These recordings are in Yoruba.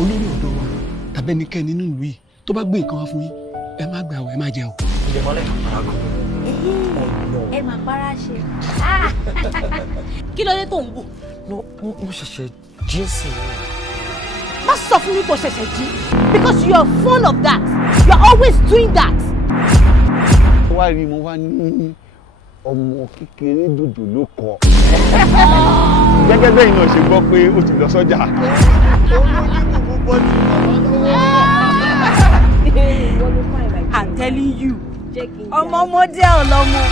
olórí ọ̀dọ́ wa tàbí ẹnikẹ́ni nínú ìlú yìí tó bá gbé nǹkan wá fún yín ẹ má gbà ẹ má jẹ o. ẹ máa bára ṣe. Kí ló dé tó ń bù? Mo ṣẹ̀ṣẹ̀ jí sí i. Má sọ fún mi kò ṣẹ̀ṣẹ̀ jí because you are fond of that. You are always doing that. Wá rí mo wá ní ọmọ kékeré dòdò ló kọ. Gẹ́gẹ́ bẹ́ẹ̀ náà ṣe gbọ́ pé ó ti lọ sọ́jà. I'm telling you. Ọmọdé ọlọ́mọ.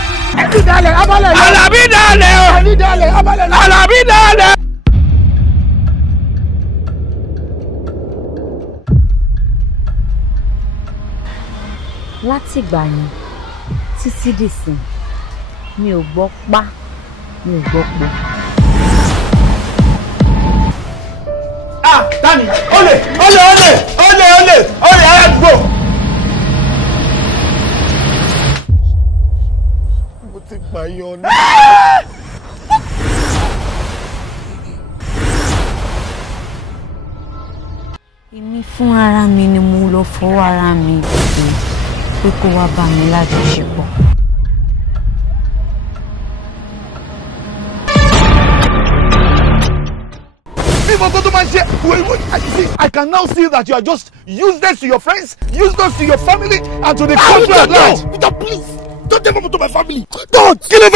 Ẹbí dalẹ̀ abalẹ̀ lọ. Àlàbí dalẹ̀ o. Ẹbí dalẹ̀ abalẹ̀ lọ. Àlàbí dalẹ̀. Látìgbà yẹn títí dìsìn mi ò gbọ́ pá mi ò gbọ́ pọ̀. Tani olè àgbò. Mo ti pààyàn ní. Èmi fún ara mi ni mo lọ fọwọ́ ara mi pé kó wá bá mi lájọṣepọ̀. I can now see that you are just useless to your friends, useless to your family, and to the country at large. Peter, please, don't ever to my family. Don't! Kill him,